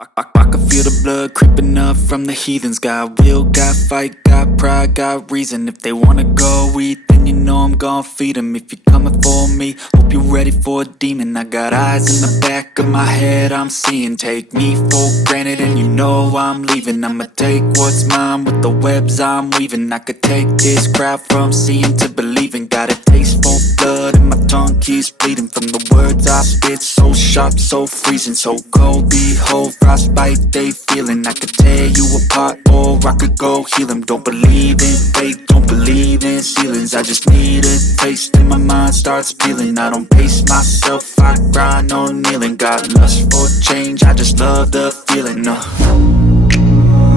I can feel the blood creeping up from the heathens. Got will, got fight, got pride, got reason. If they wanna go eat, then you know I'm gon' feed them. If you're coming for me, hope you're ready for a demon. I got eyes in the back of my head, I'm seeing. Take me for granted and you know I'm leaving. I'ma take what's mine with the webs I'm weaving. I could take this crowd from seeing to believing. Got a taste for blood and my tongue keeps bleeding from the words I spit. So sharp, so freezing, so cold. Behold, frostbite they feeling. I could tear you apart or I could go heal them. Don't believe in fate, don't believe in ceilings. I just need a taste and my mind starts peeling. I don't pace myself, I grind on kneeling. Got lust for change, I just love the feeling.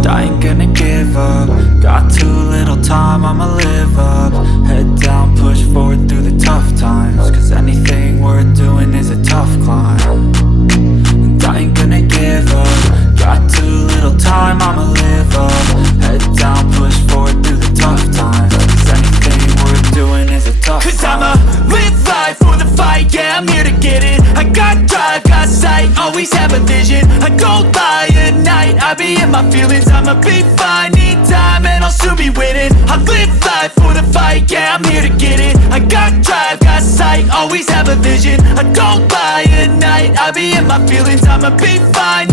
I ain't gonna give up. Got too little time, I'ma live up. Head down, push forward through the tough times. Cause anything worth doing is a tough climb. And I ain't gonna give up. Got too little time, I'ma live up. Head down, push forward through the tough times. Cause anything worth doing is a tough climb. Cause I'ma live life for the fight, yeah, I'm here to get it. I got drive, got sight, always have a vision. I don't lie at night, I be in my feelings. I'ma be fine, need time and I'll soon be winning. I live life for the fight, yeah, I'm here to get it. I got drive, got sight, always have a vision. I don't lie at night, I be in my feelings. I'ma be fine,